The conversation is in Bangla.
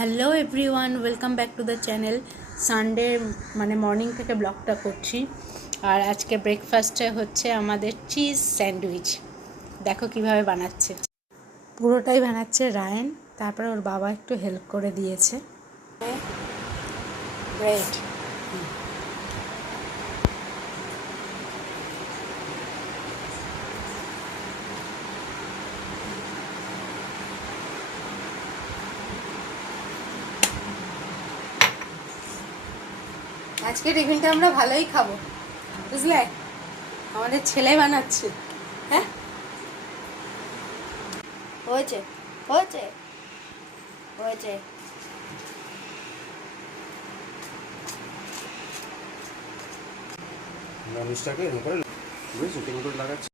Hello everyone, welcome back to the channel. Sunday মানে মর্নিং থেকে ব্লগটা করছি। আর আজকে ব্রেকফাস্টে হচ্ছে আমাদের চিজ স্যান্ডউইচ। দেখো কিভাবে বানাচ্ছে। পুরোটাই বানাচ্ছে রায়ান, তারপরে ওর বাবা একটু হেল্প করে দিয়েছে। ব্রেড আজকে টিফিনটা আমরা ভালোই খাবো, বুঝলে? আমাদের ছেলে বানাচ্ছে। হ্যাঁ, হয়েছে হয়েছে হয়েছে। মানুষটাকে এরকম করে বুঝেছো, কেমন করে লাগাচ্ছে।